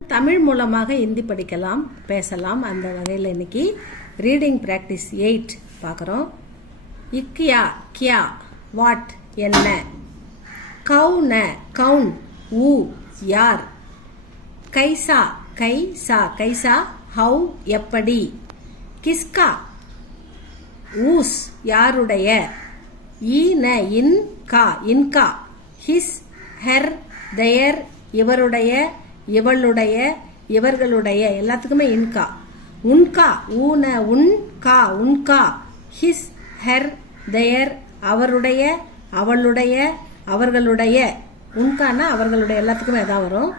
தமிழ் மூலமாக ஹிந்தி படிக்கலாம் பேசலாம். அந்த வகையில் இன்னைக்கு ரீடிங் பிராக்டிஸ் 8 பார்க்குறோம். இக்கியா கியா வாட் என்ன, கவுன கவுன் ஊ யார், கைசா கைசா கைசா ஹவு எப்படி, கிஸ்கா ஊஸ் யாருடைய, ஈன இன்கா இன்கா, ஹிஸ் ஹெர் தயர் இவருடைய இவளுடைய இவர்களுடைய எல்லாத்துக்குமே இன்கா, உன்கா ஊன உன்கா உன்கா, ஹிஸ் ஹெர் தயர் அவருடைய அவளுடைய அவர்களுடைய, உன்கானா அவர்களுடைய எல்லாத்துக்குமே அதான் வரும்.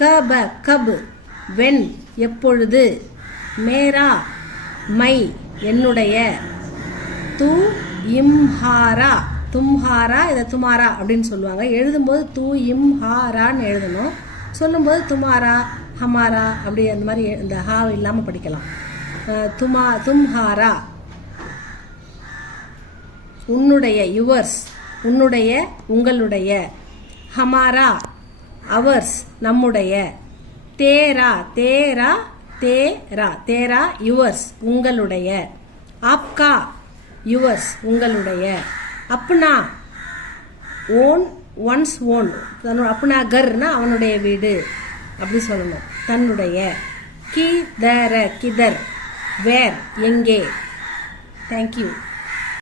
கப கப் வென் எப்பொழுது, மேரா மை என்னுடைய, து இம்ஹாரா தும்ஹாரா இதை துமாரா அப்படின்னு சொல்லுவாங்க. எழுதும்போது து இம்ஹாரான்னு எழுதணும், சொல்லும்போது துமாரா ஹமாரா அப்படி அந்த மாதிரி இந்த ஹா இல்லாமல் படிக்கலாம். தும்ஹாரா உன்னுடைய யுவர்ஸ் உன்னுடைய உங்களுடைய, ஹமாரா அவர்ஸ் நம்முடைய, தேரா தேரா தேரா தேரா யுவர்ஸ் உங்களுடைய, ஆப்கா யுவர்ஸ் உங்களுடைய, அப்னா ஓன் ஒன்ஸ் ஓன் அப்னா கர்னா அவனுடைய வீடு அப்படி சொல்லணும் தன்னுடைய, கிதர கிதர் வேர் எங்கே. தேங்க்யூ.